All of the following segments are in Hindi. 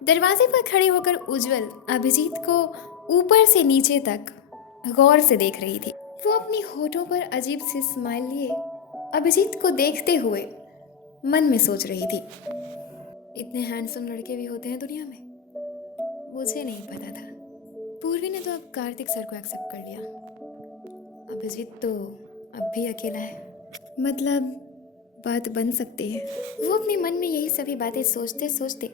दरवाजे पर खड़े होकर उज्जवल अभिजीत को ऊपर से नीचे तक गौर से देख रही थी। वो अपनी होठों पर अजीब सी स्माइल लिए अभिजीत को देखते हुए मन में सोच रही थी, इतने हैंडसम लड़के भी होते हैं दुनिया में, मुझे नहीं पता था। पूर्वी ने तो अब कार्तिक सर को एक्सेप्ट कर लिया, अभिजीत तो अब भी अकेला है, मतलब बात बन सकती है। वो अपने मन में यही सभी बातें सोचते सोचते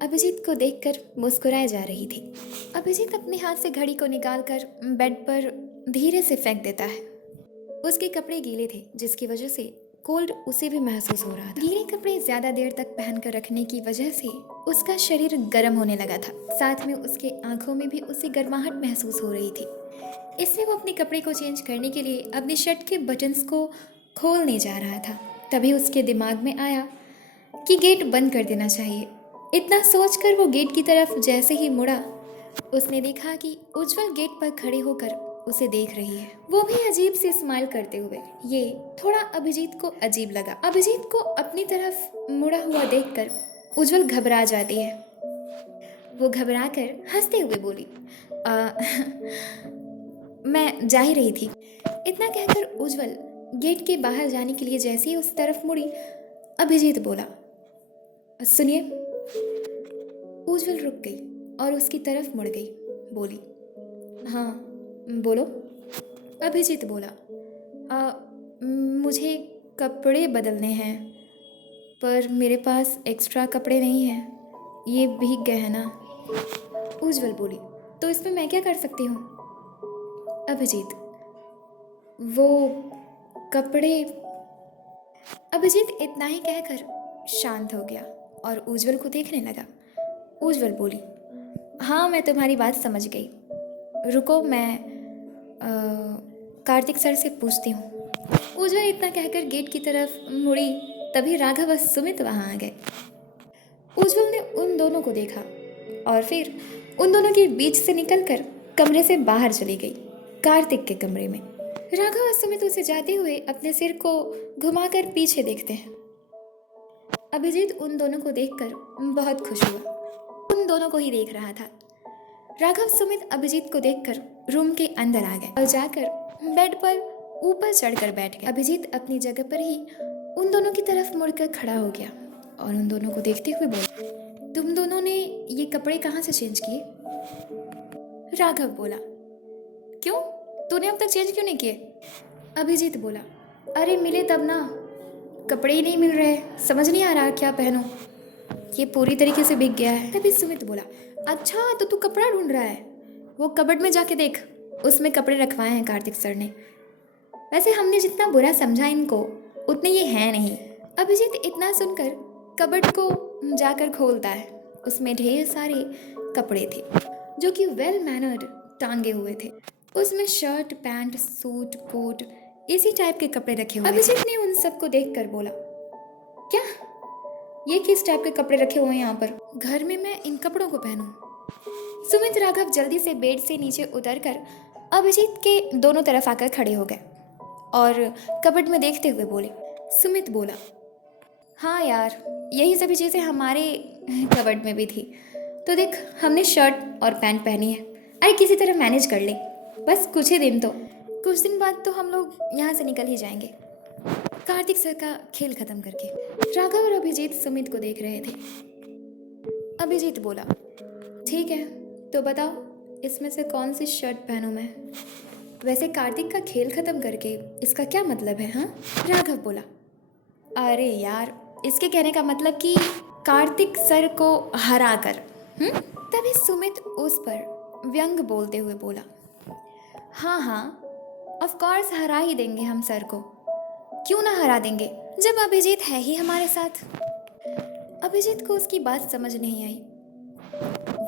अभिजीत को देखकर मुस्कुराए जा रही थी। अभिजीत अपने हाथ से घड़ी को निकालकर बेड पर धीरे से फेंक देता है। उसके कपड़े गीले थे, जिसकी वजह से कोल्ड उसे भी महसूस हो रहा था। गीले कपड़े ज्यादा देर तक पहनकर रखने की वजह से उसका शरीर गर्म होने लगा था। साथ में उसके आंखों में भी उसे गर्माहट महसूस हो रही थी। इसलिए वो अपने कपड़े को चेंज करने के लिए अपने शर्ट के बटन्स को खोलने जा रहा था। तभी उसके दिमाग में आया कि गेट बंद कर देना चाहिए। इतना सोचकर वो गेट की तरफ जैसे ही मुड़ा, उसने देखा कि उज्जवल गेट पर खड़े होकर उसे देख रही है, वो भी अजीब सी स्माइल करते हुए। ये थोड़ा अभिजीत को अजीब लगा। अभिजीत को अपनी तरफ मुड़ा हुआ देखकर उज्जवल घबरा जाती है। वो घबराकर हंसते हुए बोली, मैं जा ही रही थी। इतना कहकर उज्जवल गेट के बाहर जाने के लिए जैसे ही उस तरफ मुड़ी, अभिजीत बोला, सुनिए। उज्जवल रुक गई और उसकी तरफ मुड़ गई, बोली, हाँ बोलो। अभिजीत बोला, मुझे कपड़े बदलने हैं, पर मेरे पास एक्स्ट्रा कपड़े नहीं हैं, ये भीग गए हैं ना। उज्जवल बोली, तो इसमें मैं क्या कर सकती हूँ। अभिजीत, वो कपड़े। अभिजीत इतना ही कहकर शांत हो गया और उज्जवल को देखने लगा। उज्जवल बोली, हाँ मैं तुम्हारी बात समझ गई, रुको मैं कार्तिक सर से पूछती हूँ। उज्जवल इतना कहकर गेट की तरफ मुड़ी, तभी राघव और सुमित वहाँ आ गए। उज्जवल ने उन दोनों को देखा और फिर उन दोनों के बीच से निकलकर कमरे से बाहर चली गई, कार्तिक के कमरे में। राघव और सुमित उसे जाते हुए अपने सिर को घुमाकर पीछे देखते हैं। अभिजीत उन दोनों को देखकर बहुत खुश हुआ, उन दोनों को ही देख रहा था। राघव सुमित अभिजीत को देखकर रूम के अंदर आ गए और जाकर बेड पर ऊपर चढ़कर बैठ गए। अभिजीत अपनी जगह पर ही उन दोनों की तरफ मुड़कर खड़ा हो गया और उन दोनों को देखते हुए बोला, तुम दोनों ने ये कपड़े कहाँ से चेंज किए। राघव बोला, क्यों, तूने अब तक चेंज क्यों नहीं किए। अभिजीत बोला, अरे मिले तब ना, कपड़े ही नहीं मिल रहे, समझ नहीं आ रहा क्या पहनूं, ये पूरी तरीके से बिक गया है। तभी सुमित बोला, अच्छा तो तू कपड़ा ढूंढ रहा है, वो कबर्ड में जाके देख, उसमें कपड़े रखवाए हैं कार्तिक सर ने। वैसे हमने जितना बुरा समझा इनको, उतने ये हैं नहीं। अभिजीत इतना सुनकर कबर्ड को जाकर खोलता है। उसमें ढेर सारे कपड़े थे जो कि वेल मैनर्ड टांगे हुए थे। उसमें शर्ट, पैंट, सूट, कोट, इसी टाइप के कपड़े रखे हुए। अभिजीत ने उन सबको देखकर बोला, क्या ये किस टाइप के कपड़े रखे हुए हैं यहाँ पर, घर में मैं इन कपड़ों को पहनूं। सुमित राघव जल्दी से बेड से नीचे उतरकर अभिजीत के दोनों तरफ आकर खड़े हो गए और कबर्ड में देखते हुए बोले। सुमित बोला, हाँ यार, यही सभी चीज़ें हमारे कबर्ड में भी थी, तो देख हमने शर्ट और पैंट पहनी है, अरे किसी तरह मैनेज कर ले, बस कुछ ही दिन, तो कुछ दिन बाद तो हम लोग यहाँ से निकल ही जाएंगे कार्तिक सर का खेल खत्म करके। राघव और अभिजीत सुमित को देख रहे थे। अभिजीत बोला, ठीक है तो बताओ इसमें से कौन सी शर्ट पहनूं मैं। वैसे कार्तिक का खेल खत्म करके इसका क्या मतलब है। हाँ, राघव बोला, अरे यार इसके कहने का मतलब कि कार्तिक सर को हरा कर। तभी सुमित उस पर व्यंग बोलते हुए बोला, हाँ हाँ ऑफ कोर्स हरा ही देंगे हम सर को, क्यों ना हरा देंगे जब अभिजीत है ही हमारे साथ। अभिजीत को उसकी बात समझ नहीं आई।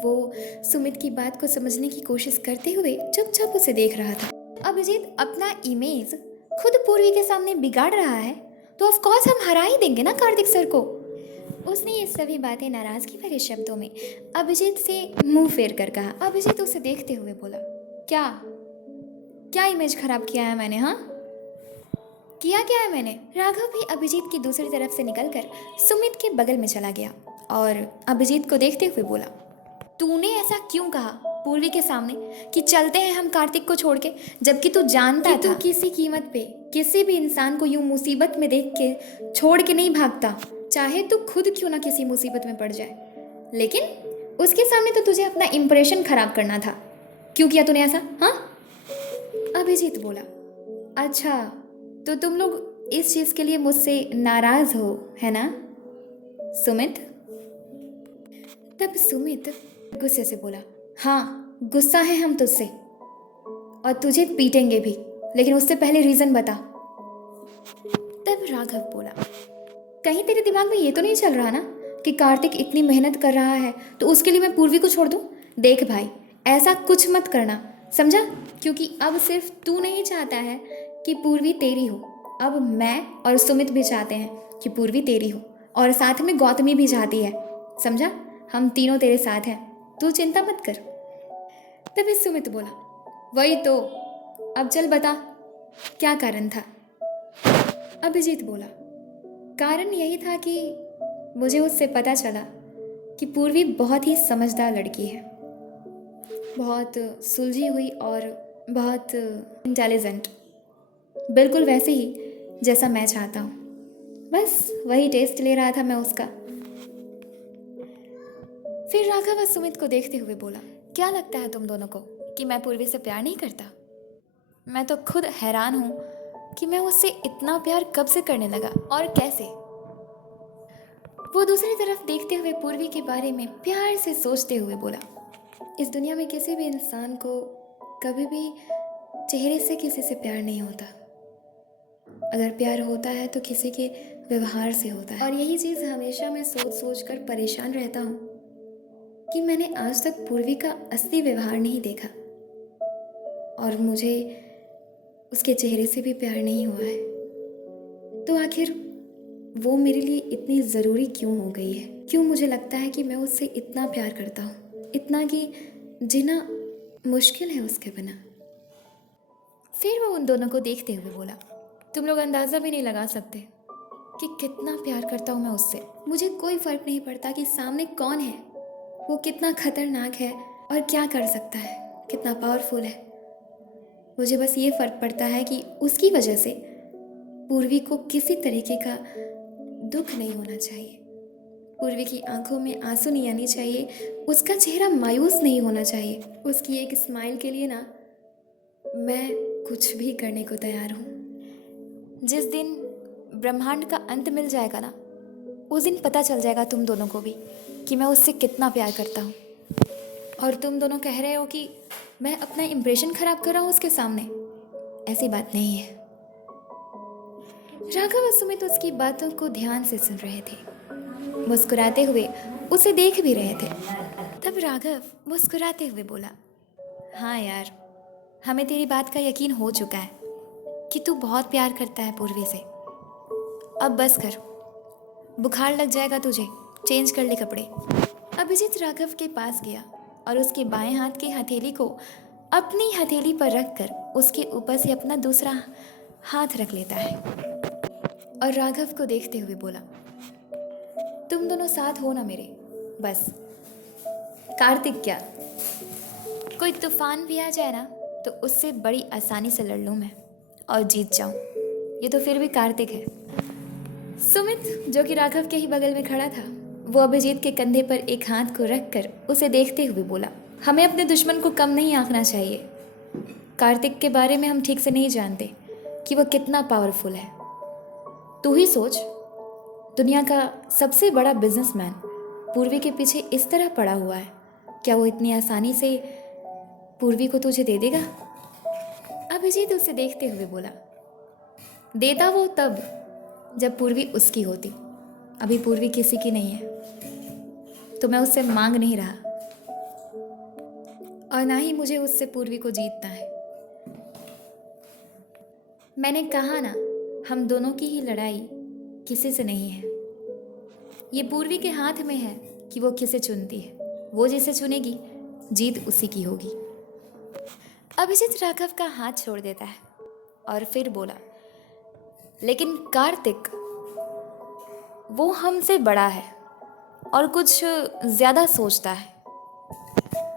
वो सुमित की बात को समझने की कोशिश करते हुए चुपचाप उसे देख रहा था। अभिजीत अपना इमेज खुद पूर्वी के सामने बिगाड़ रहा है, तो ऑफ कोर्स हम हरा ही देंगे ना कार्तिक सर को। उसने ये सभी बातें नाराजगी भरे शब्दों में अभिजीत से मुंह फेर कर कहा। अभिजीत उसे देखते हुए बोला, क्या क्या इमेज खराब किया है मैंने। हाँ, किया क्या है मैंने। राघव भी अभिजीत की दूसरी तरफ से निकलकर सुमित के बगल में चला गया और अभिजीत को देखते हुए बोला, तूने ऐसा क्यों कहा पूर्वी के सामने कि चलते हैं हम कार्तिक को छोड़ के, जबकि तू जानता था तू किसी कीमत पे किसी भी इंसान को यूं मुसीबत में देख के छोड़ के नहीं भागता, चाहे तू खुद क्यों ना किसी मुसीबत में पड़ जाए। लेकिन उसके सामने तो तुझे अपना इंप्रेशन खराब करना था। क्यों किया तूने ऐसा? हाँ, अभिजीत बोला। अच्छा, तो तुम लोग इस चीज़ के लिए मुझसे नाराज़ हो, है ना सुमित? तब सुमित गुस्से से बोला, हाँ गुस्सा है हम तुझसे, और तुझे पीटेंगे भी, लेकिन उससे पहले रीज़न बता। तब राघव बोला, कहीं तेरे दिमाग में ये तो नहीं चल रहा ना कि कार्तिक इतनी मेहनत कर रहा है तो उसके लिए मैं पूर्वी को छोड़ दूँ? देख भाई, ऐसा कुछ मत करना, समझा? क्योंकि अब सिर्फ तू नहीं चाहता है कि पूर्वी तेरी हो, अब मैं और सुमित भी चाहते हैं कि पूर्वी तेरी हो, और साथ में गौतमी भी चाहती है, समझा? हम तीनों तेरे साथ हैं, तू चिंता मत कर। तभी सुमित बोला, वही तो, अब चल बता क्या कारण था? अभिजीत बोला, कारण यही था कि मुझे उससे पता चला कि पूर्वी बहुत ही समझदार लड़की है, बहुत सुलझी हुई और बहुत इंटेलिजेंट, बिल्कुल वैसे ही जैसा मैं चाहता हूँ। बस वही टेस्ट ले रहा था मैं उसका। फिर राघव सुमित को देखते हुए बोला, क्या लगता है तुम दोनों को कि मैं पूर्वी से प्यार नहीं करता? मैं तो खुद हैरान हूँ कि मैं उससे इतना प्यार कब से करने लगा और कैसे। वो दूसरी तरफ देखते हुए पूर्वी के बारे में प्यार से सोचते हुए बोला, इस दुनिया में किसी भी इंसान को कभी भी चेहरे से किसी से प्यार नहीं होता। अगर प्यार होता है तो किसी के व्यवहार से होता है। और यही चीज़ हमेशा मैं सोच सोच कर परेशान रहता हूँ कि मैंने आज तक पूर्वी का असली व्यवहार नहीं देखा, और मुझे उसके चेहरे से भी प्यार नहीं हुआ है। तो आखिर वो मेरे लिए इतनी ज़रूरी क्यों हो गई है? क्यों मुझे लगता है कि मैं उससे इतना प्यार करता हूँ, इतना कि जीना मुश्किल है उसके बिना। फिर वो उन दोनों को देखते हुए बोला, तुम लोग अंदाज़ा भी नहीं लगा सकते कि कितना प्यार करता हूँ मैं उससे। मुझे कोई फ़र्क नहीं पड़ता कि सामने कौन है, वो कितना खतरनाक है और क्या कर सकता है, कितना पावरफुल है। मुझे बस ये फ़र्क पड़ता है कि उसकी वजह से पूर्वी को किसी तरीके का दुख नहीं होना चाहिए, पूर्वी की आंखों में आंसू नहीं आनी चाहिए, उसका चेहरा मायूस नहीं होना चाहिए। उसकी एक स्माइल के लिए ना मैं कुछ भी करने को तैयार हूँ। जिस दिन ब्रह्मांड का अंत मिल जाएगा ना, उस दिन पता चल जाएगा तुम दोनों को भी कि मैं उससे कितना प्यार करता हूँ। और तुम दोनों कह रहे हो कि मैं अपना इंप्रेशन खराब कर रहा हूँ उसके सामने। ऐसी बात नहीं है। राघव और सुमित उसकी बातों को ध्यान से सुन रहे थे, मुस्कुराते हुए उसे देख भी रहे थे। तब राघव मुस्कुराते हुए बोला, हाँ यार, हमें तेरी बात का यकीन हो चुका है कि तू बहुत प्यार करता है पूर्वी से। अब बस कर, बुखार लग जाएगा तुझे, चेंज कर ले कपड़े। अभिजीत राघव के पास गया और उसके बाएं हाथ की हथेली को अपनी हथेली पर रखकर उसके ऊपर से अपना दूसरा हाथ रख लेता है और राघव को देखते हुए बोला, तुम दोनों साथ हो ना मेरे, बस। कार्तिक क्या, कोई तूफान भी आ जाए ना तो उससे बड़ी आसानी से लड़ लूँ मैं और जीत जाऊँ। ये तो फिर भी कार्तिक है। सुमित, जो कि राघव के ही बगल में खड़ा था, वो अभिजीत के कंधे पर एक हाथ को रखकर उसे देखते हुए बोला, हमें अपने दुश्मन को कम नहीं आंकना चाहिए। कार्तिक के बारे में हम ठीक से नहीं जानते कि वो कितना पावरफुल है। तू ही सोच, दुनिया का सबसे बड़ा बिजनेसमैन पूर्वी के पीछे इस तरह पड़ा हुआ है, क्या वो इतनी आसानी से पूर्वी को तुझे दे देगा? अभिजीत उसे देखते हुए बोला, देता वो तब जब पूर्वी उसकी होती, अभी पूर्वी किसी की नहीं है, तो मैं उससे मांग नहीं रहा, और ना ही मुझे उससे पूर्वी को जीतना है। मैंने कहा ना, हम दोनों की ही लड़ाई किसी से नहीं है। ये पूर्वी के हाथ में है कि वो किसे चुनती है। वो जिसे चुनेगी, जीत उसी की होगी। अभिजीत राघव का हाथ छोड़ देता है और फिर बोला, लेकिन कार्तिक, वो हमसे बड़ा है, और कुछ ज़्यादा सोचता है।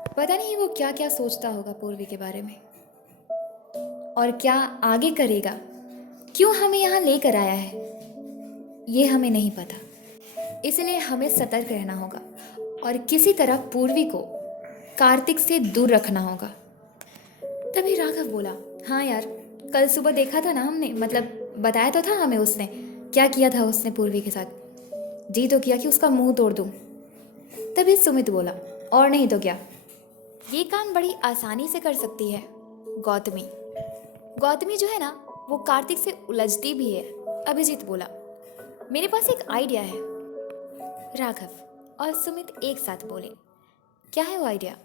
पता नहीं वो क्या क्या सोचता होगा पूर्वी के बारे में, और क्या आगे करेगा, क्यों हमें यहाँ लेकर आया है, ये हमें नहीं पता। इसलिए हमें सतर्क रहना होगा और किसी तरह पूर्वी को कार्तिक से दूर रखना होगा। तभी राघव बोला, हाँ यार, कल सुबह देखा था ना हमने, मतलब बताया तो था हमें उसने, क्या किया था उसने पूर्वी के साथ। जी तो किया कि उसका मुंह तोड़ दूं। तभी सुमित बोला, और नहीं तो क्या, ये काम बड़ी आसानी से कर सकती है गौतमी। गौतमी जो है ना, वो कार्तिक से उलझती भी है। अभिजीत बोला, मेरे पास एक आइडिया है। राघव और सुमित एक साथ बोले, क्या है वो आइडिया?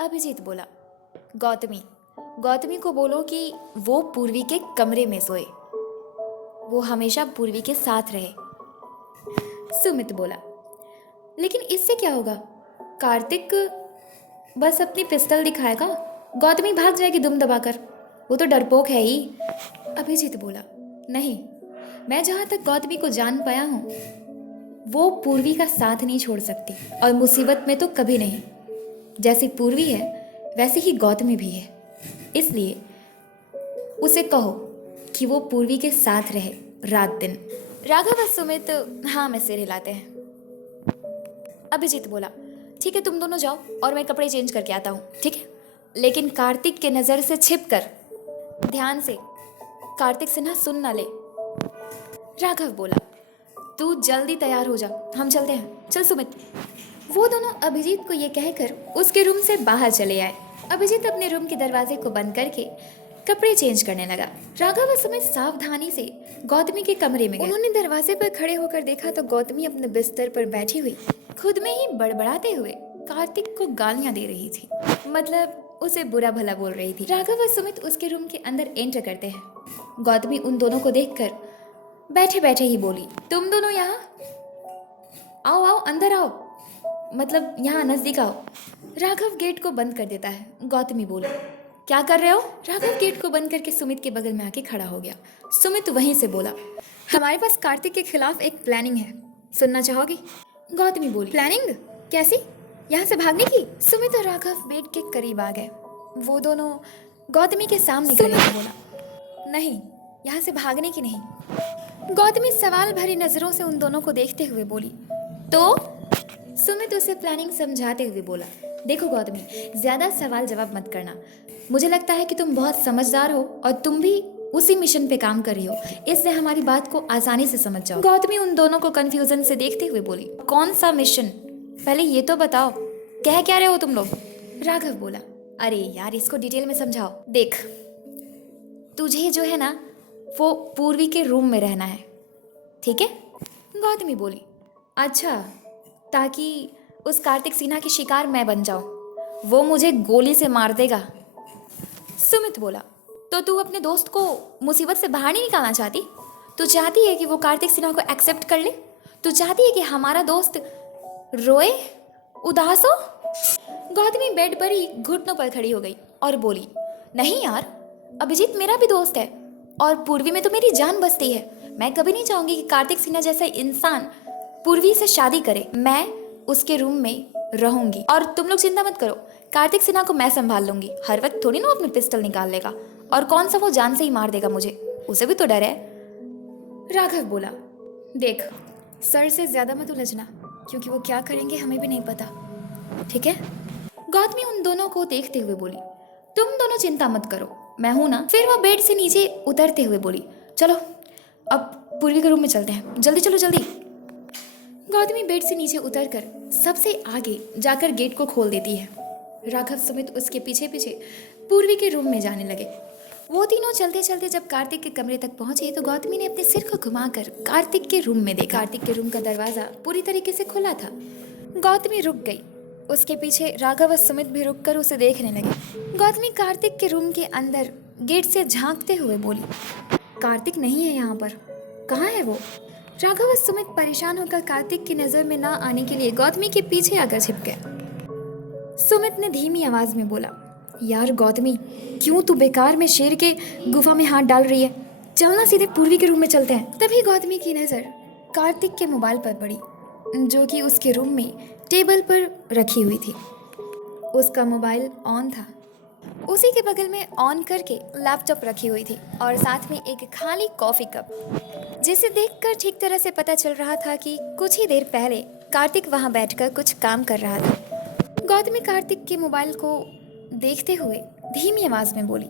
अभिजीत बोला, गौतमी को बोलो कि वो पूर्वी के कमरे में सोए, वो हमेशा पूर्वी के साथ रहे। सुमित बोला, लेकिन इससे क्या होगा? कार्तिक बस अपनी पिस्टल दिखाएगा, गौतमी भाग जाएगी दुम दबाकर, वो तो डरपोक है ही। अभिजीत बोला, नहीं, मैं जहाँ तक गौतमी को जान पाया हूँ, वो पूर्वी का साथ नहीं छोड़ सकती, और मुसीबत में तो कभी नहीं। जैसी पूर्वी है वैसे ही गौतमी भी है, इसलिए उसे कहो कि वो पूर्वी के साथ रहे रात दिन। राघव और सुमित हाँ में सिर हिलाते हैं। अभिजीत बोला, ठीक है, तुम दोनों जाओ और मैं कपड़े चेंज करके आता हूँ, ठीक है? लेकिन कार्तिक के नज़र से छिप कर, ध्यान से, कार्तिक से ना सुन ना ले। राघव बोला, तू जल्दी तैयार हो जा, हम चलते हैं, चल सुमित। वो दोनों अभिजीत को ये कहकर उसके रूम से बाहर चले आए। अभिजीत अपने रूम के दरवाजे को बंद करके कपड़े चेंज करने लगा। राघव और सुमित सावधानी से गौतमी के कमरे में गए। उन्होंने दरवाजे पर खड़े होकर देखा तो गौतमी अपने बिस्तर पर बैठी हुई खुद में ही बड़बड़ाते हुए कार्तिक को गालियां दे रही थी, मतलब उसे बुरा भला बोल रही थी। राघव और सुमित उसके रूम के अंदर एंटर करते हैं। गौतमी उन दोनों को देखकर बैठे बैठे ही बोली, तुम दोनों यहाँ आओ, आओ अंदर आओ, मतलब यहाँ नजदीक आओ। राघव गेट को बंद कर देता है। गौतमी बोली, क्या कर रहे हो? राघव गेट को बंद करके सुमित के बगल में आके खड़ा हो गया। सुमित वहीं से बोला, हमारे पास कार्तिक के खिलाफ एक प्लानिंग है, सुनना चाहोगी? गौतमी बोली, प्लानिंग? कैसी? यहाँ से भागने की? सुमित और राघव बेड के करीब आ गए। वो दोनों गौतमी के सामने खड़े हो बोला, नहीं, यहाँ से भागने की नहीं। गौतमी सवाल भरी नजरों से उन दोनों को देखते हुए बोली, तो? सुमित उसे प्लानिंग समझाते हुए बोला, देखो गौतमी, ज्यादा सवाल जवाब मत करना, मुझे लगता है कि तुम बहुत समझदार हो और तुम भी उसी मिशन पे काम कर रही हो, इसलिए हमारी बात को आसानी से समझ जाओ। गौतमी उन दोनों को कंफ्यूजन से देखते हुए बोली, कौन सा मिशन? पहले ये तो बताओ, कह क्या रहे हो तुम लोग? राघव बोला, अरे यार, इसको डिटेल में समझाओ। देख, तुझे जो है ना, वो पूर्वी के रूम में रहना है, ठीक है? गौतमी बोली, अच्छा, ताकि उस कार्तिक सिन्हा की शिकार मैं बन जाऊं, वो मुझे गोली से मार देगा। सुमित बोला, तो तू अपने दोस्त को मुसीबत से बाहर नहीं निकालना चाहती? तू चाहती है कि वो कार्तिक सिन्हा को एक्सेप्ट कर ले? तू चाहती है कि हमारा दोस्त रोए, उदास हो? गौतमी बेड पर ही घुटनों पर खड़ी हो गई और बोली, नहीं यार, अभिजीत मेरा भी दोस्त है और पूर्वी में तो मेरी जान बसती है। मैं कभी नहीं चाहूंगी कि कार्तिक सिन्हा जैसा इंसान पूर्वी से शादी करे। मैं उसके रूम में रहूंगी और तुम लोग चिंता मत करो, कार्तिक सिन्हा को मैं संभाल लूंगी। हर वक्त थोड़ी ना अपनी पिस्टल निकाल लेगा, और कौन सा वो जान से ही मार देगा मुझे, उसे भी तो डर है। राघव बोला, देख, सर से ज्यादा मत उलझना, क्योंकि वो क्या करेंगे हमें भी नहीं पता, ठीक है? गौतमी उन दोनों को देखते हुए बोली, तुम दोनों चिंता मत करो, मैं हूं ना। फिर वो बेड से नीचे उतरते हुए बोली, चलो अब पूर्वी के रूम में चलते हैं, जल्दी चलो जल्दी। गौतमी बेड से नीचे उतरकर सबसे आगे जाकर गेट को खोल देती है। राघव सुमित उसके पीछे पीछे पूर्वी के रूम में जाने लगे। वो तीनों चलते चलते जब कार्तिक के कमरे तक पहुंचे तो गौतमी ने अपने सिर को घुमाकर कार्तिक के रूम में देखा। कार्तिक के रूम का दरवाजा पूरी तरीके से खुला था। गौतमी रुक गई, उसके पीछे राघव और सुमित भी रुककर उसे देखने लगे। गौतमी कार्तिक के रूम के अंदर गेट से झांकते हुए बोली, कार्तिक नहीं है यहाँ पर, कहाँ है वो? राघव और सुमित परेशान होकर कार्तिक की नजर में ना आने के लिए गौतमी के पीछे आकर छिप गए। सुमित ने धीमी आवाज में बोला, यार गौतमी, क्यों तू बेकार में शेर के गुफा में हाथ डाल रही है? चलना सीधे पूर्वी के रूम में चलते हैं। तभी गौतमी की नजर कार्तिक के मोबाइल पर पड़ी। जो कि उसके रूम में टेबल पर रखी हुई थी। उसका मोबाइल ऑन था। उसी के बगल में ऑन करके लैपटॉप रखी हुई थी और साथ में एक खाली कॉफ़ी कप, जिसे देखकर ठीक तरह से पता चल रहा था कि कुछ ही देर पहले कार्तिक वहाँ बैठकर कुछ काम कर रहा था। गौतमी कार्तिक के मोबाइल को देखते हुए धीमी आवाज़ में बोली,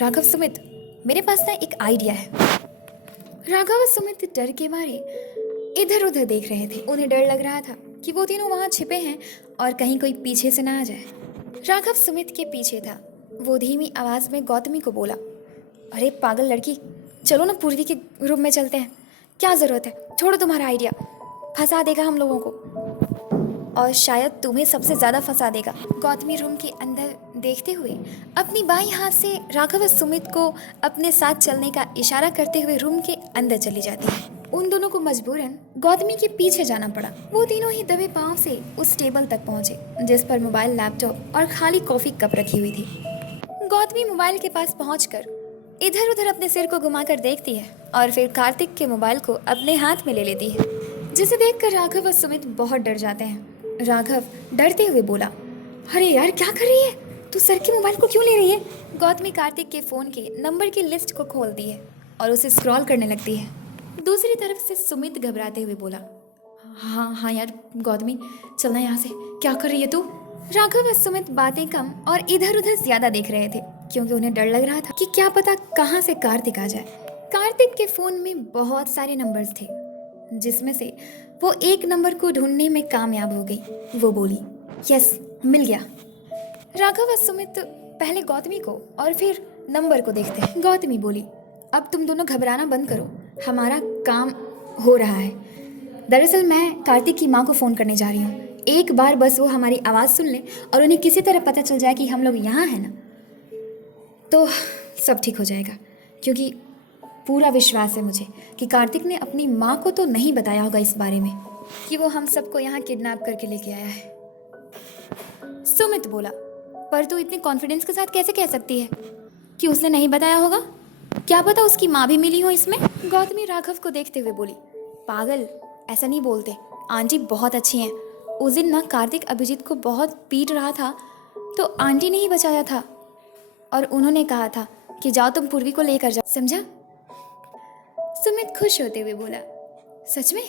राघव सुमित, मेरे पास ना एक आइडिया है। राघव और सुमित डर के मारे इधर उधर देख रहे थे। उन्हें डर लग रहा था कि वो तीनों वहाँ छिपे हैं और कहीं कोई पीछे से ना आ जाए। राघव सुमित के पीछे था। वो धीमी आवाज़ में गौतमी को बोला, अरे पागल लड़की, चलो ना पूर्वी के रूम में चलते हैं। क्या ज़रूरत है, छोड़ो तुम्हारा आइडिया, फंसा देगा हम लोगों को और शायद तुम्हें सबसे ज़्यादा फंसा देगा। गौतमी रूम के अंदर देखते हुए अपनी बाईं हाथ से राघव और सुमित को अपने साथ चलने का इशारा करते हुए रूम के अंदर चली जाती है। उन दोनों को मजबूरन गौतमी के पीछे जाना पड़ा। वो तीनों ही दबे पांव से उस टेबल तक पहुंचे जिस पर मोबाइल, लैपटॉप और खाली कॉफ़ी कप रखी हुई थी। गौतमी मोबाइल के पास पहुंचकर इधर उधर अपने सिर को घुमाकर देखती है और फिर कार्तिक के मोबाइल को अपने हाथ में ले लेती है, जिसे देखकर राघव और सुमित बहुत डर जाते हैं। राघव डरते हुए बोला, अरे यार क्या कर रही है तू, सर के मोबाइल को क्यों ले रही है। गौतमी कार्तिक के फ़ोन के नंबर की लिस्ट को खोलती है और उसे स्क्रॉल करने लगती है। दूसरी तरफ से सुमित घबराते हुए बोला, हाँ हाँ यार गौतमी, चलना यहाँ से, क्या कर रही है तू। राघव और सुमित बातें कम और इधर उधर ज्यादा देख रहे थे क्योंकि उन्हें डर लग रहा था कि क्या पता कहाँ से कार्तिक आ जाए। कार्तिक के फोन में बहुत सारे नंबर्स थे, जिसमें से वो एक नंबर को ढूंढने में कामयाब हो गई। वो बोली, यस, मिल गया। राघव और सुमित पहले गौतमी को और फिर नंबर को देखते हैं। गौतमी बोली, अब तुम दोनों घबराना बंद करो, हमारा काम हो रहा है। दरअसल मैं कार्तिक की माँ को फ़ोन करने जा रही हूँ। एक बार बस वो हमारी आवाज़ सुन ले और उन्हें किसी तरह पता चल जाए कि हम लोग यहाँ हैं ना, तो सब ठीक हो जाएगा। क्योंकि पूरा विश्वास है मुझे कि कार्तिक ने अपनी माँ को तो नहीं बताया होगा इस बारे में कि वो हम सबको यहाँ किडनैप करके लेके आया है। सुमित बोला, पर तू इतने कॉन्फिडेंस के साथ कैसे कह सकती है कि उसने नहीं बताया होगा? क्या पता उसकी माँ भी मिली हो इसमें। गौतमी राघव को देखते हुए बोली, पागल, ऐसा नहीं बोलते, आंटी बहुत अच्छी हैं। उस दिन ना कार्तिक अभिजीत को बहुत पीट रहा था तो आंटी ने ही बचाया था और उन्होंने कहा था कि जाओ तुम पूर्वी को लेकर जाओ, समझा। सुमित खुश होते हुए बोला, सच में?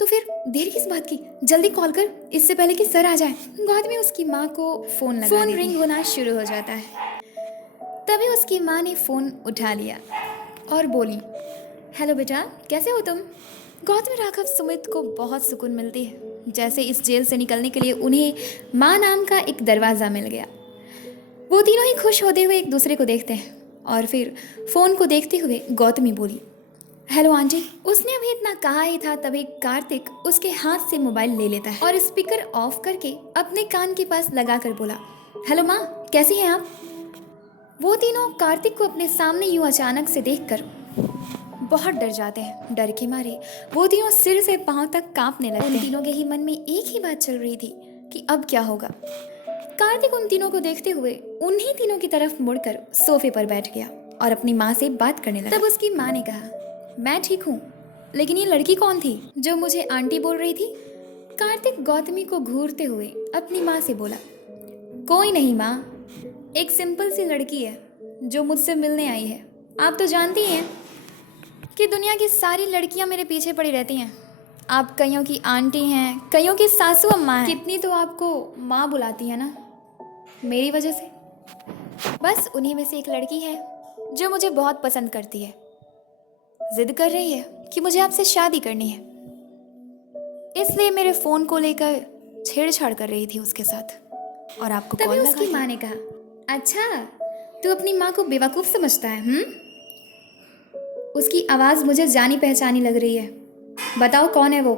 तो फिर देर किस बात की, जल्दी कॉल कर इससे पहले कि सर आ जाए। गौतमी उसकी माँ को फोन रिंग होना शुरू हो जाता है। तभी उसकी माँ ने फ़ोन उठा लिया और बोली, हेलो बेटा, कैसे हो तुम। गौतमी, राघव, सुमित को बहुत सुकून मिलती है, जैसे इस जेल से निकलने के लिए उन्हें माँ नाम का एक दरवाज़ा मिल गया। वो तीनों ही खुश होते हुए एक दूसरे को देखते हैं और फिर फ़ोन को देखते हुए गौतमी बोली, हेलो आंटी। उसने अभी इतना कहा ही था तभी कार्तिक उसके हाथ से मोबाइल ले लेता है और स्पीकर ऑफ करके अपने कान के पास लगा कर बोला, हेलो माँ, कैसी हैं आप। वो तीनों कार्तिक को अपने सामने यूं अचानक से देखकर बहुत डर जाते हैं। डर के मारे वो तीनों सिर से पांव तक कांपने लगते हैं। उन तीनों के ही मन में एक ही बात चल रही थी कि अब क्या होगा। कार्तिक उन तीनों को देखते हुए उन्हीं तीनों की तरफ मुड़कर सोफे पर बैठ गया और अपनी माँ से बात करने लगा। तब उसकी माँ ने कहा, मैं ठीक हूँ, लेकिन ये लड़की कौन थी जो मुझे आंटी बोल रही थी। कार्तिक गौतमी को घूरते हुए अपनी माँ से बोला, कोई नहीं माँ, एक सिंपल सी लड़की है जो मुझसे मिलने आई है। आप तो जानती हैं कि दुनिया की सारी लड़कियां मेरे पीछे पड़ी रहती हैं। आप कईयों की आंटी हैं, कईयों की सासू अम्मा हैं, कितनी तो आपको माँ बुलाती है ना, मेरी वजह से। बस उन्हीं में से एक लड़की है जो मुझे बहुत पसंद करती है, जिद कर रही है कि मुझे आपसे शादी करनी है, इसलिए मेरे फ़ोन को लेकर छेड़छाड़ कर रही थी उसके साथ और आपको कॉल लगा। उसकी माँ ने कहा, अच्छा, तू अपनी माँ को बेवकूफ़ समझता है। उसकी आवाज़ मुझे जानी पहचानी लग रही है, बताओ कौन है वो।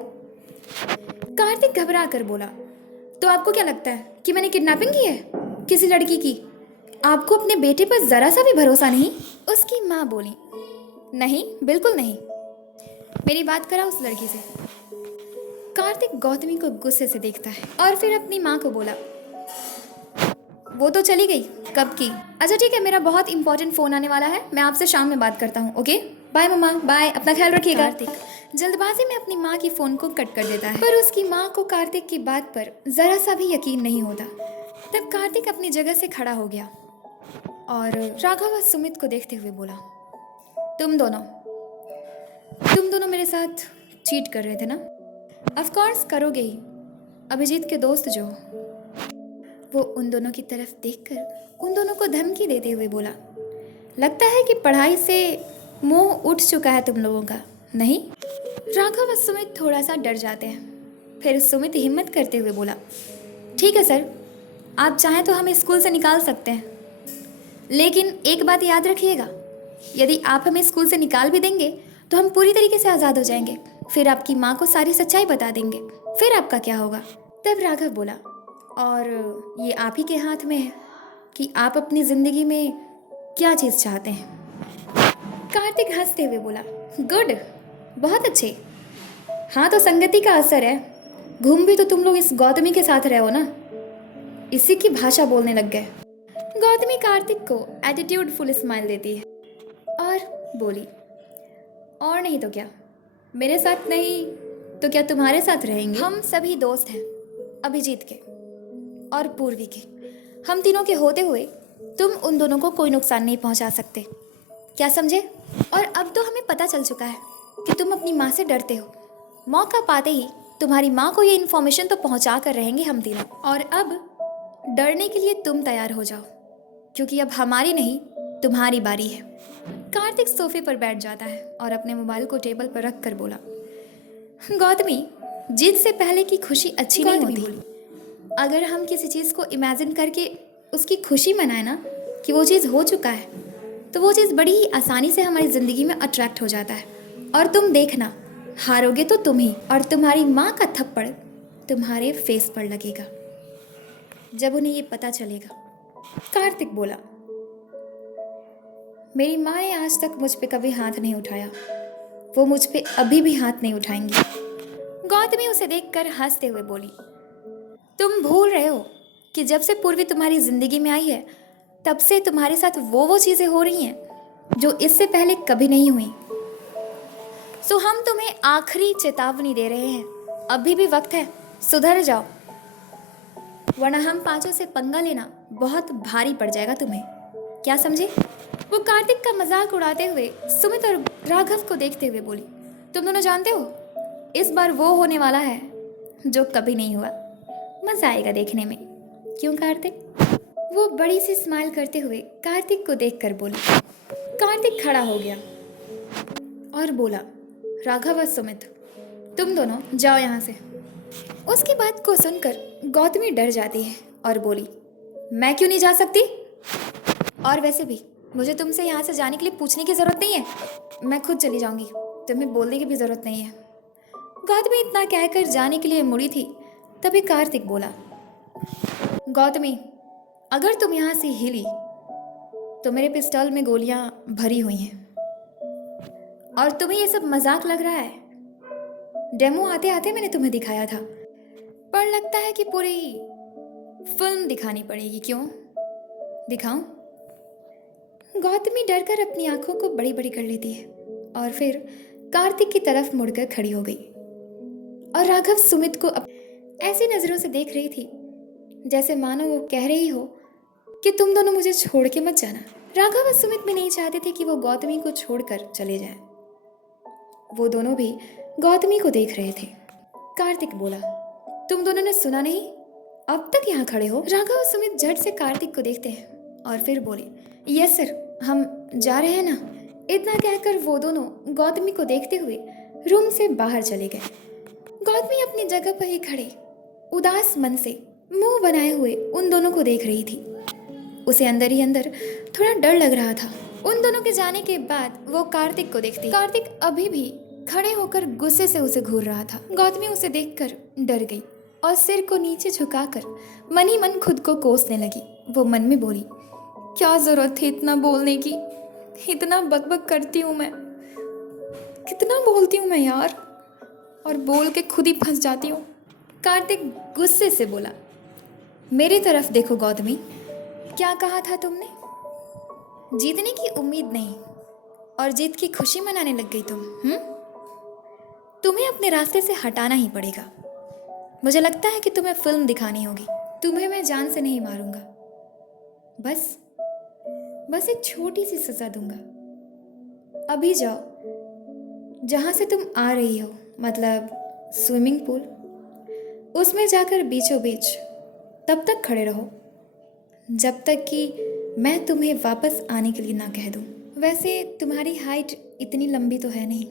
कार्तिक घबरा कर बोला, तो आपको क्या लगता है कि मैंने किडनैपिंग की है किसी लड़की की? आपको अपने बेटे पर ज़रा सा भी भरोसा नहीं। उसकी माँ बोली, नहीं, बिल्कुल नहीं, मेरी बात करा उस लड़की से। कार्तिक गौतमी को गुस्से से देखता है और फिर अपनी माँ को बोला, वो तो चली गई कब की। अच्छा ठीक है, मेरा बहुत इंपॉर्टेंट फ़ोन आने वाला है, मैं आपसे शाम में बात करता हूँ। ओके, बाय मम्मा, बाय, अपना ख्याल रखिएगा। कार्तिक जल्दबाजी में अपनी माँ की फ़ोन को कट कर देता है, पर उसकी माँ को कार्तिक की बात पर ज़रा सा भी यकीन नहीं होता। तब कार्तिक अपनी जगह से खड़ा हो गया और राघव और सुमित को देखते हुए बोला, तुम दोनों मेरे साथ चीट कर रहे थे ना? ऑफ कोर्स करोगे ही, अभिजीत के दोस्त जो। वो उन दोनों की तरफ देखकर उन दोनों को धमकी देते हुए बोला, लगता है कि पढ़ाई से मोह उठ चुका है तुम लोगों का, नहीं? राघव और सुमित थोड़ा सा डर जाते हैं। फिर सुमित हिम्मत करते हुए बोला, ठीक है सर, आप चाहें तो हमें स्कूल से निकाल सकते हैं, लेकिन एक बात याद रखिएगा, यदि आप हमें स्कूल से निकाल भी देंगे तो हम पूरी तरीके से आज़ाद हो जाएंगे। फिर आपकी माँ को सारी सच्चाई बता देंगे, फिर आपका क्या होगा? तब राघव बोला, और ये आप ही के हाथ में है कि आप अपनी ज़िंदगी में क्या चीज़ चाहते हैं। कार्तिक हंसते हुए बोला, गुड, बहुत अच्छे। हाँ तो संगति का असर है, घूम भी तो तुम लोग इस गौतमी के साथ रहे हो ना, इसी की भाषा बोलने लग गए। गौतमी कार्तिक को एटीट्यूड फुल स्माइल देती है और बोली, और नहीं तो क्या, मेरे साथ नहीं तो क्या तुम्हारे साथ रहेंगे? हम सभी दोस्त हैं, अभिजीत के और पूर्वी के। हम तीनों के होते हुए तुम उन दोनों को कोई नुकसान नहीं पहुंचा सकते, क्या समझे? और अब तो हमें पता चल चुका है कि तुम अपनी माँ से डरते हो। मौका पाते ही तुम्हारी माँ को ये इन्फॉर्मेशन तो पहुंचा कर रहेंगे हम तीनों। और अब डरने के लिए तुम तैयार हो जाओ, क्योंकि अब हमारी नहीं तुम्हारी बारी है। कार्तिक सोफे पर बैठ जाता है और अपने मोबाइल को टेबल पर रख कर बोला, गौतमी, जीत से पहले की खुशी अच्छी नहीं होती। अगर हम किसी चीज़ को इमेजिन करके उसकी खुशी मनाए ना कि वो चीज़ हो चुका है, तो वो चीज़ बड़ी ही आसानी से हमारी ज़िंदगी में अट्रैक्ट हो जाता है। और तुम देखना, हारोगे तो तुम ही, और तुम्हारी माँ का थप्पड़ तुम्हारे फेस पर लगेगा जब उन्हें ये पता चलेगा। कार्तिक बोला, मेरी माँ ने आज तक मुझ पे कभी हाथ नहीं उठाया, वो मुझ पे अभी भी हाथ नहीं उठाएंगी। गौतमी उसे देखकर हंसते हुए बोली, तुम भूल रहे हो कि जब से पूर्वी तुम्हारी जिंदगी में आई है, तब से तुम्हारे साथ वो चीजें हो रही हैं जो इससे पहले कभी नहीं हुई। सो हम तुम्हें आखिरी चेतावनी दे रहे हैं, अभी भी वक्त है, सुधर जाओ, वरना हम पांचों से पंगा लेना बहुत भारी पड़ जाएगा तुम्हें, क्या समझे? वो कार्तिक का मजाक उड़ाते हुए सुमित और राघव को देखते हुए बोली, तुम दोनों जानते हो, इस बार वो होने वाला है जो कभी नहीं हुआ। मजा आएगा देखने में, क्यों कार्तिक? वो बड़ी सी स्माइल करते हुए कार्तिक को देखकर बोली। कार्तिक खड़ा हो गया और बोला, राघव और सुमित, तुम दोनों जाओ यहाँ से। उसकी बात को सुनकर गौतमी डर जाती है और बोली, मैं क्यों नहीं जा सकती? और वैसे भी मुझे तुमसे यहाँ से जाने के लिए पूछने की ज़रूरत नहीं है, मैं खुद चली जाऊँगी, तुम्हें बोलने की भी ज़रूरत नहीं है। गौतमी इतना कहकर जाने के लिए मुड़ी थी, तभी कार्तिक बोला, गौतमी, अगर तुम यहाँ से हिली तो मेरे पिस्टल में गोलियाँ भरी हुई हैं और तुम्हें ये सब मजाक लग रहा है। डेमो आते आते मैंने तुम्हें दिखाया था, पर लगता है कि पूरी फिल्म दिखानी पड़ेगी, क्यों दिखाऊं? गौतमी डरकर अपनी आंखों को बड़ी बड़ी कर लेती है और फिर कार्तिक की तरफ मुड़कर खड़ी हो गई और राघव सुमित को ऐसी नजरों से देख रही थी जैसे मानो वो कह रही हो कि तुम दोनों मुझे छोड़ के मत जाना। राघव और सुमित भी नहीं चाहते थे कि वो गौतमी को छोड़कर चले जाएं। वो दोनों भी गौतमी को देख रहे थे। कार्तिक बोला, तुम दोनों ने सुना नहीं, अब तक यहाँ खड़े हो? राघव और सुमित झट से कार्तिक को देखते हैं और फिर बोले, यस सर, हम जा रहे हैं ना। इतना कहकर वो दोनों गौतमी को देखते हुए रूम से बाहर चले गए। गौतमी अपनी जगह पर ही खड़े उदास मन से मुंह बनाए हुए उन दोनों को देख रही थी। उसे अंदर ही अंदर थोड़ा डर लग रहा था। उन दोनों के जाने के बाद वो कार्तिक को देखती। कार्तिक अभी भी खड़े होकर गुस्से से उसे घूर रहा था। गौतमी उसे देखकर डर गई और सिर को नीचे झुकाकर मन ही मन खुद को कोसने लगी। वो मन में बोली, क्या जरूरत थी इतना बोलने की, इतना बकबक करती हूँ मैं, कितना बोलती हूँ मैं यार, और बोल के खुद ही फंस जाती हूँ। कार्तिक गुस्से से बोला, मेरी तरफ देखो गौतमी, क्या कहा था तुमने? जीतने की उम्मीद नहीं और जीत की खुशी मनाने लग गई तुम। तुम्हें अपने रास्ते से हटाना ही पड़ेगा। मुझे लगता है कि तुम्हें फिल्म दिखानी होगी। तुम्हें मैं जान से नहीं मारूंगा, बस बस एक छोटी सी सजा दूंगा। अभी जाओ जहां से तुम आ रही हो, मतलब स्विमिंग पूल, उसमें जाकर बीचों बीच तब तक खड़े रहो जब तक कि मैं तुम्हें वापस आने के लिए ना कह दूं। वैसे तुम्हारी हाइट इतनी लंबी तो है नहीं,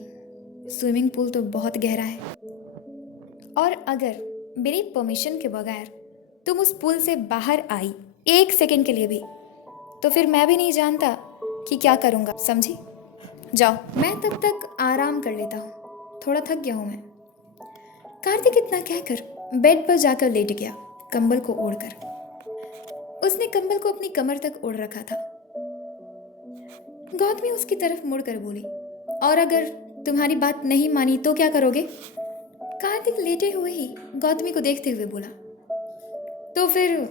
स्विमिंग पूल तो बहुत गहरा है, और अगर मेरी परमिशन के बगैर तुम उस पुल से बाहर आई एक सेकंड के लिए भी, तो फिर मैं भी नहीं जानता कि क्या करूँगा, समझी? जाओ, मैं तब तक आराम कर लेता हूँ, थोड़ा थक गया हूँ मैं। कार्तिक इतना कहकर बेड पर जाकर लेट गया, कंबल को ओढ़कर। उसने कंबल को अपनी कमर तक ओढ़ रखा था। गौतमी उसकी तरफ मुड़कर बोली, और अगर तुम्हारी बात नहीं मानी तो क्या करोगे? कार्तिक लेटे हुए ही गौतमी को देखते हुए बोला, तो फिर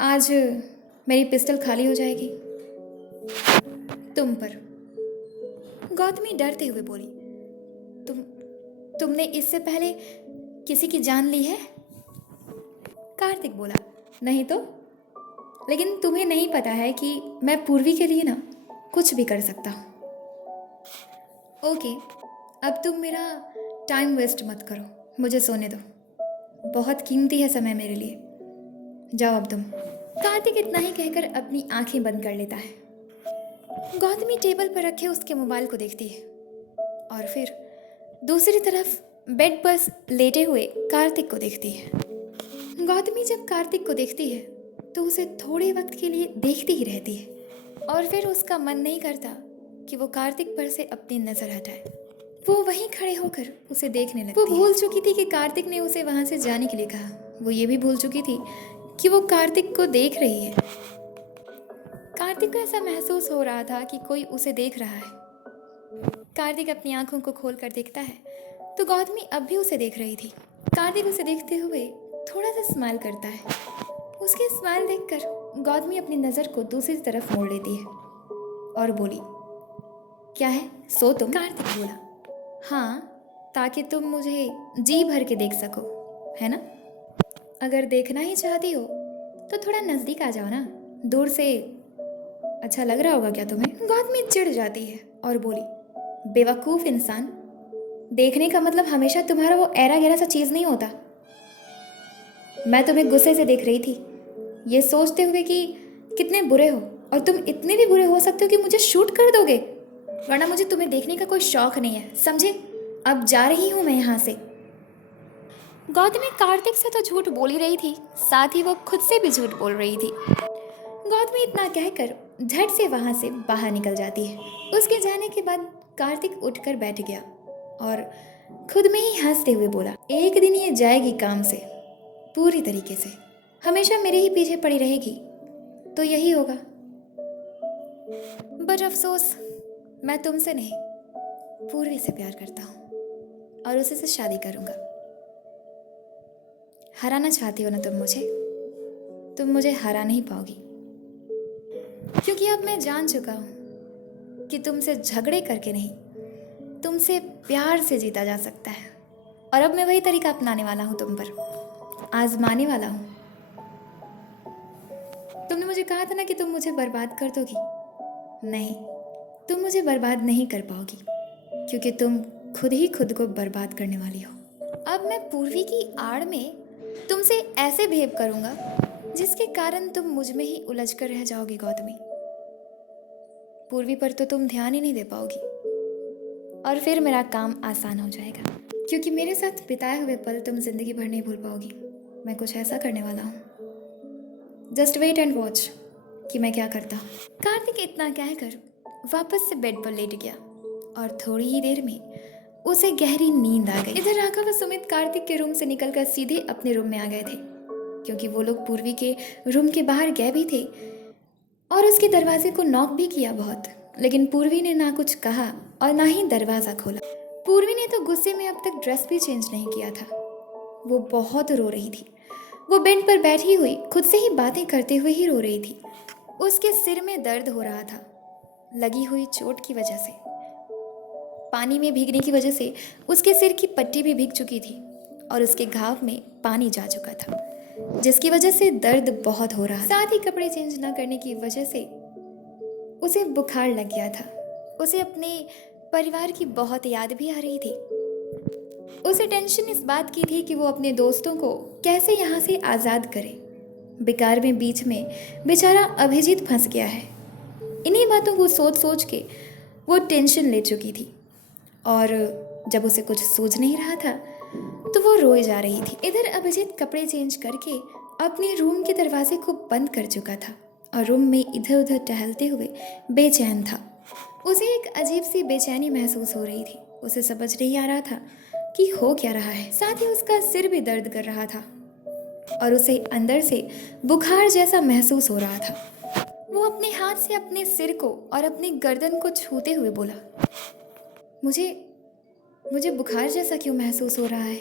आज मेरी पिस्टल खाली हो जाएगी तुम पर। गौतमी डरते हुए बोली, तुमने इससे पहले किसी की जान ली है? कार्तिक बोला, नहीं तो, लेकिन तुम्हें नहीं पता है कि मैं पूर्वी के लिए ना कुछ भी कर सकता हूँ। ओके, अब तुम मेरा टाइम वेस्ट मत करो, मुझे सोने दो, बहुत कीमती है समय मेरे लिए। जाओ अब तुम। कार्तिक इतना ही कहकर अपनी आंखें बंद कर लेता है। गौतमी टेबल पर रखे उसके मोबाइल को देखती है और फिर दूसरी तरफ बेड पर लेटे हुए कार्तिक को देखती है। गौतमी जब कार्तिक को देखती है तो उसे थोड़े वक्त के लिए देखती ही रहती है और फिर उसका मन नहीं करता कि वो कार्तिक पर से अपनी नज़र हटाए। वो वहीं खड़े होकर उसे देखने लगती है। वो भूल चुकी थी कि कार्तिक ने उसे वहाँ से जाने के लिए कहा। वो ये भी भूल चुकी थी कि वो कार्तिक को देख रही है। कार्तिक को ऐसा महसूस हो रहा था कि कोई उसे देख रहा है। कार्तिक अपनी आंखों को खोल कर देखता है तो गौतमी अब भी उसे देख रही थी। कार्तिक उसे देखते हुए थोड़ा सा स्माइल करता है। उसके स्माइल देखकर गौतमी अपनी नज़र को दूसरी तरफ मोड़ लेती है और बोली, क्या है, सो तुम? कार्तिक बोला, हाँ, ताकि तुम मुझे जी भर के देख सको, है ना? अगर देखना ही चाहती हो तो थोड़ा नज़दीक आ जाओ ना, दूर से अच्छा लग रहा होगा क्या तुम्हें? गौतमी चिढ़ जाती है और बोली, बेवकूफ़ इंसान, देखने का मतलब हमेशा तुम्हारा वो ऐरा गहरा सा चीज़ नहीं होता। मैं तुम्हें गुस्से से देख रही थी, ये सोचते हुए कि कितने बुरे हो, और तुम इतने भी बुरे हो सकते हो कि मुझे शूट कर दोगे, वरना मुझे तुम्हें देखने का कोई शौक नहीं है, समझे? अब जा रही हूँ मैं यहाँ से। गौतमी कार्तिक से तो झूठ बोल ही रही थी, साथ ही वो खुद से भी झूठ बोल रही थी। गौतमी इतना कहकर झट से वहाँ से बाहर निकल जाती है। उसके जाने के बाद कार्तिक उठकर बैठ गया और खुद में ही हंसते हुए बोला, एक दिन ये जाएगी काम से, पूरी तरीके से, हमेशा मेरे ही पीछे पड़ी रहेगी तो यही होगा। बट अफसोस, मैं तुमसे नहीं, पूर्वी से प्यार करता हूँ और उसी से शादी करूँगा। हराना चाहती हो ना तुम मुझे हरा नहीं पाओगी, क्योंकि अब मैं जान चुका हूँ कि तुमसे झगड़े करके नहीं, तुमसे प्यार से जीता जा सकता है। और अब मैं वही तरीका अपनाने वाला हूँ, तुम पर आजमाने वाला हूँ। तुमने मुझे कहा था ना कि तुम मुझे बर्बाद कर दोगी, नहीं, तुम मुझे बर्बाद नहीं कर पाओगी, क्योंकि तुम खुद ही खुद को बर्बाद करने वाली हो। अब मैं पूर्वी की आड़ में तुमसे ऐसे बिहेव करूँगा जिसके कारण तुम मुझ में ही उलझ कर रह जाओगी गौतमी। पूर्वी पर तो तुम ध्यान ही नहीं दे पाओगी और फिर मेरा काम आसान हो जाएगा, क्योंकि मेरे साथ बिताए हुए पल तुम जिंदगी भर नहीं भूल पाओगी। मैं कुछ ऐसा करने वाला हूँ, जस्ट वेट एंड वॉच कि मैं क्या करता हूँ। कार्तिक इतना कहकर वापस से बेड पर लेट गया और थोड़ी ही देर में उसे गहरी नींद आ गई। इधर राघव व सुमित कार्तिक के रूम से निकलकर सीधे अपने रूम में आ गए थे, क्योंकि वो लोग पूर्वी के रूम के बाहर गए भी थे और उसके दरवाजे को नॉक भी किया बहुत, लेकिन पूर्वी ने ना कुछ कहा और ना ही दरवाज़ा खोला। पूर्वी ने तो गुस्से में अब तक ड्रेस भी चेंज नहीं किया था। वो बहुत रो रही थी। वो बेड पर बैठी हुई खुद से ही बातें करते हुए ही रो रही थी। उसके सिर में दर्द हो रहा था, लगी हुई चोट की वजह से। पानी में भीगने की वजह से उसके सिर की पट्टी भी भीग चुकी थी और उसके घाव में पानी जा चुका था, जिसकी वजह से दर्द बहुत हो रहा। साथ ही कपड़े चेंज न करने की वजह से उसे बुखार लग गया था। उसे अपने परिवार की बहुत याद भी आ रही थी। उसे टेंशन इस बात की थी कि वो अपने दोस्तों को कैसे यहाँ से आज़ाद करे। बेकार में बीच में बेचारा अभिजीत फंस गया है। इन्हीं बातों को सोच सोच के वो टेंशन ले चुकी थी और जब उसे कुछ सूझ नहीं रहा था तो वो रोए जा रही थी। इधर अभिजीत कपड़े चेंज करके अपने रूम के दरवाजे को बंद कर चुका था और रूम में इधर उधर टहलते हुए बेचैन था। उसे एक अजीब सी बेचैनी महसूस हो रही थी। उसे समझ नहीं आ रहा था कि हो क्या रहा है। साथ ही उसका सिर भी दर्द कर रहा था और उसे अंदर से बुखार जैसा महसूस हो रहा था। वो अपने हाथ से अपने सिर को और अपनी गर्दन को छूते हुए बोला, मुझे मुझे बुखार जैसा क्यों महसूस हो रहा है?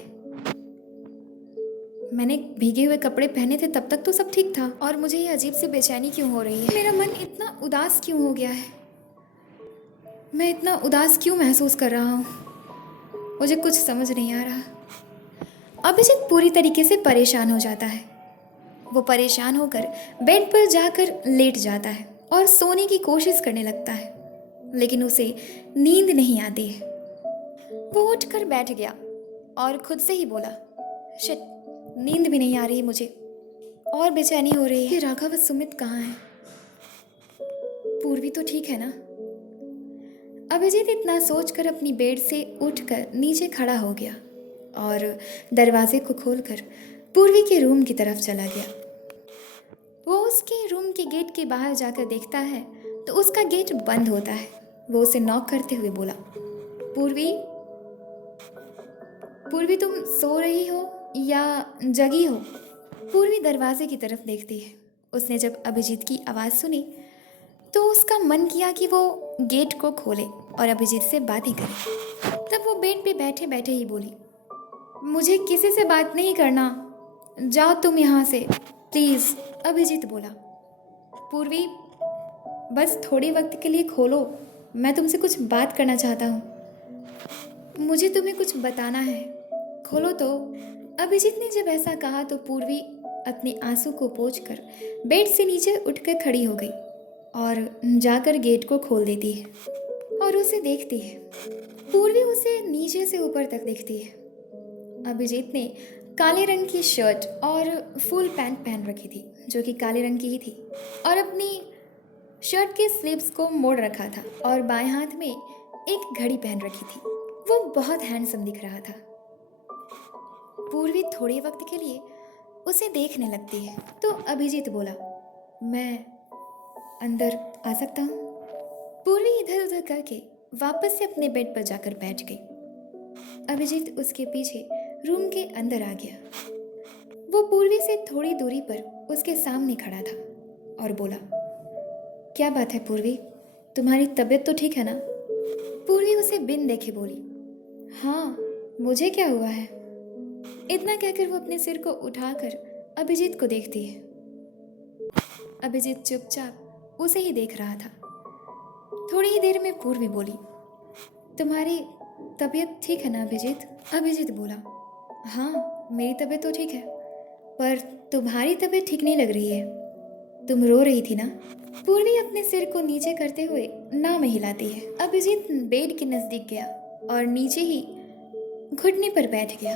मैंने भीगे हुए कपड़े पहने थे तब तक तो सब ठीक था और मुझे ये अजीब सी बेचैनी क्यों हो रही है? मेरा मन इतना उदास क्यों हो गया है? मैं इतना उदास क्यों महसूस कर रहा हूँ? मुझे कुछ समझ नहीं आ रहा। अभिजीत पूरी तरीके से परेशान हो जाता है। वो परेशान होकर बेड पर जाकर लेट जाता है और सोने की कोशिश करने लगता है, लेकिन उसे नींद नहीं आती है। वो उठकर बैठ गया और खुद से ही बोला, शिट, नींद भी नहीं आ रही मुझे और बेचैनी हो रही है। राघव सुमित कहाँ है? पूर्वी तो ठीक है ना? अभिजीत इतना सोचकर अपनी बेड से उठकर नीचे खड़ा हो गया और दरवाजे को खोलकर पूर्वी के रूम की तरफ चला गया। वो उसके रूम के गेट के बाहर जाकर देखता है तो उसका गेट बंद होता है। वो उसे नॉक करते हुए बोला, पूर्वी, पूर्वी तुम सो रही हो या जगी हो? पूर्वी दरवाजे की तरफ देखती है। उसने जब अभिजीत की आवाज़ सुनी तो उसका मन किया कि वो गेट को खोले और अभिजीत से बातें करे। तब वो बेड पे बैठे बैठे ही बोली, मुझे किसी से बात नहीं करना, जाओ तुम यहाँ से प्लीज़। अभिजीत बोला, पूर्वी, बस थोड़ी वक्त के लिए खोलो, मैं तुमसे कुछ बात करना चाहता हूँ। मुझे तुम्हें कुछ बताना है, खोलो तो। अभिजीत ने जब ऐसा कहा तो पूर्वी अपने आंसू को पोंछकर बेड से नीचे उठकर खड़ी हो गई और जाकर गेट को खोल देती है और उसे देखती है। पूर्वी उसे नीचे से ऊपर तक देखती है। अभिजीत ने काले रंग की शर्ट और फुल पैंट पहन रखी थी, जो कि काले रंग की ही थी, और अपनी शर्ट के स्लीव्स को मोड़ रखा था और बाएं हाथ में एक घड़ी पहन रखी थी। वो बहुत हैंडसम दिख रहा था। पूर्वी थोड़े वक्त के लिए उसे देखने लगती है तो अभिजीत बोला, मैं अंदर आ सकता हूँ? पूर्वी इधर उधर करके वापस से अपने बेड पर जाकर बैठ गई। अभिजीत उसके पीछे रूम के अंदर आ गया। वो पूर्वी से थोड़ी दूरी पर उसके सामने खड़ा था और बोला, क्या बात है पूर्वी, तुम्हारी तबीयत तो ठीक है ना? पूर्वी उसे बिन देखे बोली, हाँ, मुझे क्या हुआ है? इतना कहकर वो अपने सिर को उठाकर अभिजीत को देखती है। अभिजीत चुपचाप उसे ही देख रहा था। थोड़ी ही देर में पूर्वी बोली, तुम्हारी तबीयत ठीक है ना अभिजीत? अभिजीत बोला, हाँ, मेरी तबीयत तो ठीक है, पर तुम्हारी तबीयत ठीक नहीं लग रही है, तुम रो रही थी ना? पूर्वी अपने सिर को नीचे करते हुए ना में हिलाती है। अभिजीत बेड के नज़दीक गया और नीचे ही घुटने पर बैठ गया।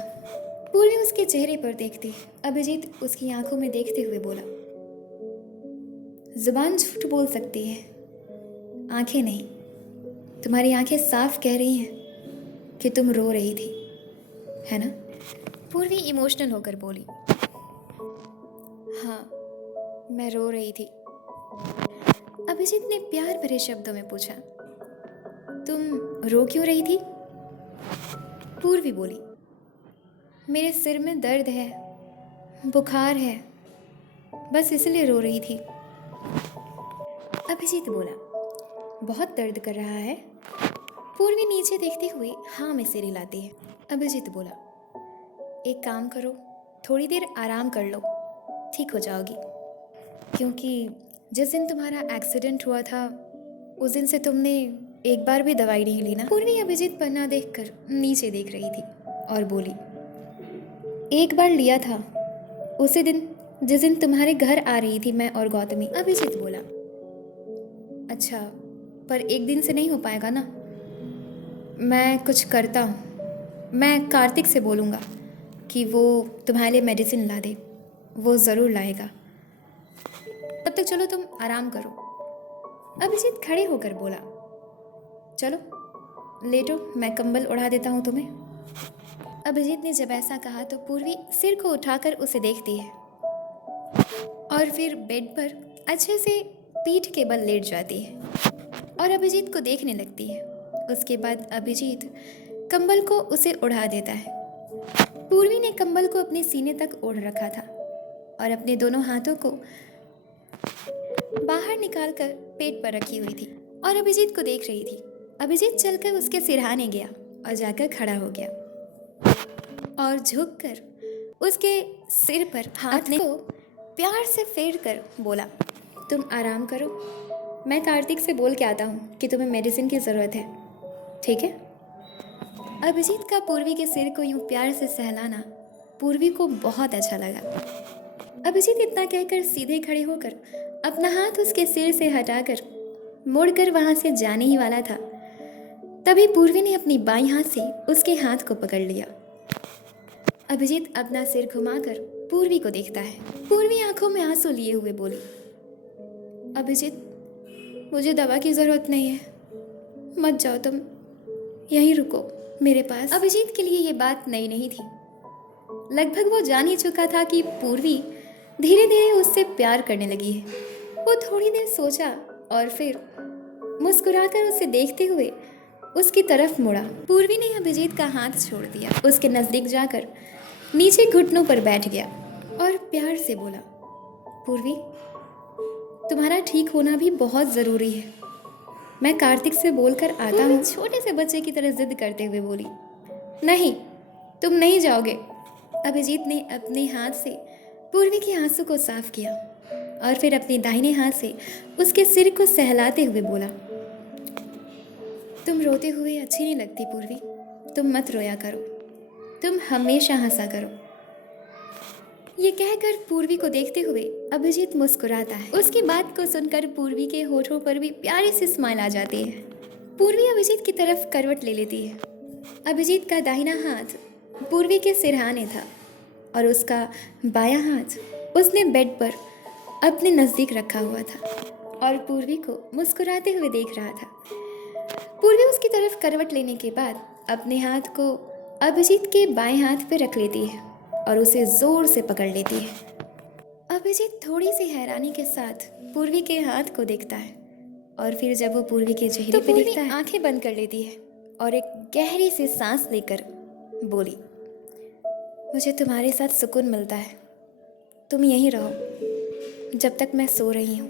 पूर्वी उसके चेहरे पर देखती, अभिजीत उसकी आंखों में देखते हुए बोला, जुबान झूठ बोल सकती है, आंखें नहीं। तुम्हारी आंखें साफ कह रही हैं कि तुम रो रही थी, है ना? पूर्वी इमोशनल होकर बोली, हाँ, मैं रो रही थी। अभिजीत ने प्यार भरे शब्दों में पूछा, तुम रो क्यों रही थी? पूर्वी बोली, मेरे सिर में दर्द है, बुखार है, बस इसलिए रो रही थी। अभिजीत बोला, बहुत दर्द कर रहा है? पूर्वी नीचे देखते हुए हाँ में सिर हिलाती है। अभिजीत बोला, एक काम करो, थोड़ी देर आराम कर लो, ठीक हो जाओगी। क्योंकि जिस दिन तुम्हारा एक्सीडेंट हुआ था उस दिन से तुमने एक बार भी दवाई नहीं ली ना? पूर्वी अभिजीत पन्ना देखकर नीचे देख रही थी और बोली, एक बार लिया था, उसी दिन जिस दिन तुम्हारे घर आ रही थी मैं और गौतमी। अभिजीत बोला, अच्छा, पर एक दिन से नहीं हो पाएगा ना? मैं कुछ करता हूँ, मैं कार्तिक से बोलूँगा कि वो तुम्हारे लिए मेडिसिन ला दे, वो ज़रूर लाएगा। तब तक चलो तुम आराम करो। अभिजीत खड़े होकर बोला, चलो लेटो, मैं कंबल उड़ा देता हूँ तुम्हें। अभिजीत ने जब ऐसा कहा तो पूर्वी सिर को उठाकर उसे देखती है और फिर बेड पर अच्छे से पीठ के बल लेट जाती है और अभिजीत को देखने लगती है। उसके बाद अभिजीत कंबल को उसे उड़ा देता है। पूर्वी ने कंबल को अपने सीने तक ओढ़ रखा था और अपने दोनों हाथों को बाहर निकालकर पेट पर रखी हुई थी और अभिजीत को देख रही थी। अभिजीत चलकर उसके सिरहाने गया और जाकर खड़ा हो गया और झुककर उसके सिर पर हाथ को प्यार से फेर कर बोला, तुम आराम करो, मैं कार्तिक से बोल के आता हूँ कि तुम्हें मेडिसिन की ज़रूरत है, ठीक है? अभिजीत का पूर्वी के सिर को यूं प्यार से सहलाना पूर्वी को बहुत अच्छा लगा। अभिजीत इतना कहकर सीधे खड़े होकर अपना हाथ उसके सिर से हटाकर मुड़कर वहां से जाने ही वाला था, तभी पूर्वी ने अपनी बाईं हाथ से उसके हाथ को पकड़ लिया। अभिजीत अपना सिर घुमाकर पूर्वी को देखता है। पूर्वी आंखों में आंसू लिए हुए बोली, अभिजीत, मुझे दवा की ज़रूरत नहीं है, मत जाओ, तुम यहीं रुको मेरे पास। अभिजीत के लिए ये बात नई नहीं थी। लगभग वो जान ही चुका था कि पूर्वी धीरे धीरे उससे प्यार करने लगी है। वो थोड़ी देर सोचा और फिर मुस्कुराकर उसे देखते हुए उसकी तरफ मुड़ा। पूर्वी ने अभिजीत का हाथ छोड़ दिया, उसके नज़दीक जाकर नीचे घुटनों पर बैठ गया और प्यार से बोला, पूर्वी, तुम्हारा ठीक होना भी बहुत ज़रूरी है, मैं कार्तिक से बोलकर आता हूँ। छोटे से बच्चे की तरह जिद करते हुए बोली, नहीं, तुम नहीं जाओगे। अभिजीत ने अपने हाथ से पूर्वी के आंसू को साफ किया और फिर अपने दाहिने हाथ से उसके सिर को सहलाते हुए बोला, तुम रोते हुए अच्छी नहीं लगती पूर्वी, तुम मत रोया करो, तुम हमेशा हंसा करो। ये कहकर पूर्वी को देखते हुए अभिजीत मुस्कुराता है। उसकी बात को सुनकर पूर्वी के होठों पर भी प्यारी सी स्माइल आ जाती है। पूर्वी अभिजीत की तरफ करवट ले लेती है। अभिजीत का दाहिना हाथ पूर्वी के सिरहाने था और उसका बायां हाथ उसने बेड पर अपने नज़दीक रखा हुआ था और पूर्वी को मुस्कुराते हुए देख रहा था। पूर्वी उसकी तरफ करवट लेने के बाद अपने हाथ को अभिजीत के बाएं हाथ पे रख लेती है और उसे जोर से पकड़ लेती है। अभिजीत थोड़ी सी हैरानी के साथ पूर्वी के हाथ को देखता है और फिर जब वो पूर्वी के चेहरे पे देखता है, आंखें बंद कर लेती है और एक गहरी सी सांस लेकर बोली, मुझे तुम्हारे साथ सुकून मिलता है, तुम यहीं रहो जब तक मैं सो रही हूँ,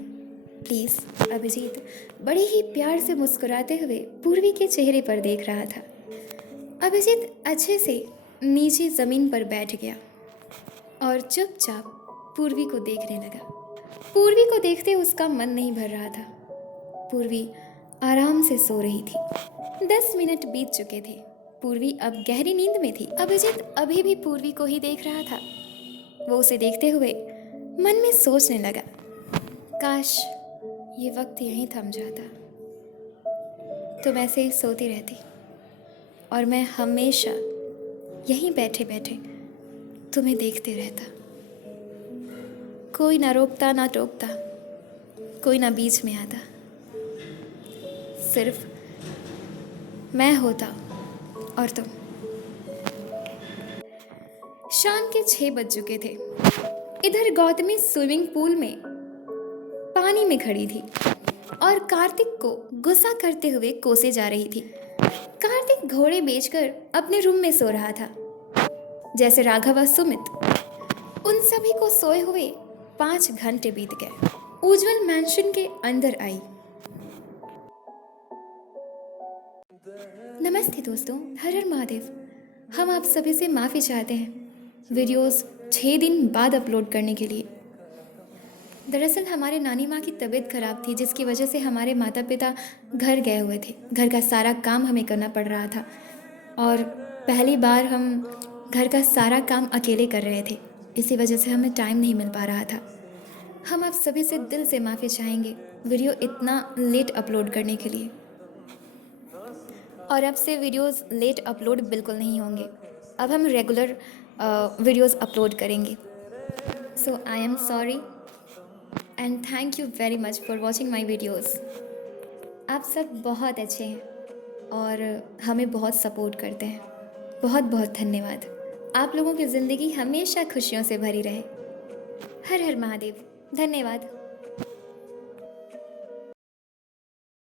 प्लीज़। अभिजीत बड़े ही प्यार से मुस्कुराते हुए पूर्वी के चेहरे पर देख रहा था। अभिजीत अच्छे से नीचे ज़मीन पर बैठ गया और चुपचाप पूर्वी को देखने लगा। पूर्वी को देखते उसका मन नहीं भर रहा था। पूर्वी आराम से सो रही थी। 10 मिनट बीत चुके थे। पूर्वी अब गहरी नींद में थी। अभिजीत अभी भी पूर्वी को ही देख रहा था। वो उसे देखते हुए मन में सोचने लगा, काश ये वक्त यहीं थम जाता, तुम ऐसे ही सोती रहती और मैं हमेशा यहीं बैठे बैठे तुम्हें देखते रहता। कोई ना रोकता ना टोकता, कोई ना बीच में आता, सिर्फ मैं होता और तुम। शाम के 6 बज चुके थे। इधर गौतमी स्विमिंग पूल में पानी में खड़ी थी और कार्तिक को गुस्सा करते हुए कोसे जा रही थी। कार्तिक घोड़े बेचकर अपने रूम में सो रहा था। जैसे राघव और सुमित, उन सभी को सोए हुए 5 घंटे बीत गए। उज्जवल मैंशन के अंदर आई। नमस्ते दोस्तों, हर हर महादेव। हम आप सभी से माफ़ी चाहते हैं वीडियोस 6 दिन बाद अपलोड करने के लिए। दरअसल हमारे नानी माँ की तबीयत खराब थी, जिसकी वजह से हमारे माता पिता घर गए हुए थे। घर का सारा काम हमें करना पड़ रहा था और पहली बार हम घर का सारा काम अकेले कर रहे थे। इसी वजह से हमें टाइम नहीं मिल पा रहा था। हम आप सभी से दिल से माफ़ी चाहेंगे वीडियो इतना लेट अपलोड करने के लिए। और अब से वीडियोस लेट अपलोड बिल्कुल नहीं होंगे। अब हम रेगुलर वीडियोस अपलोड करेंगे। So I am sorry and thank you very much for watching my videos. आप सब बहुत अच्छे हैं और हमें बहुत सपोर्ट करते हैं। बहुत बहुत धन्यवाद। आप लोगों की ज़िंदगी हमेशा खुशियों से भरी रहे। हर हर महादेव। धन्यवाद।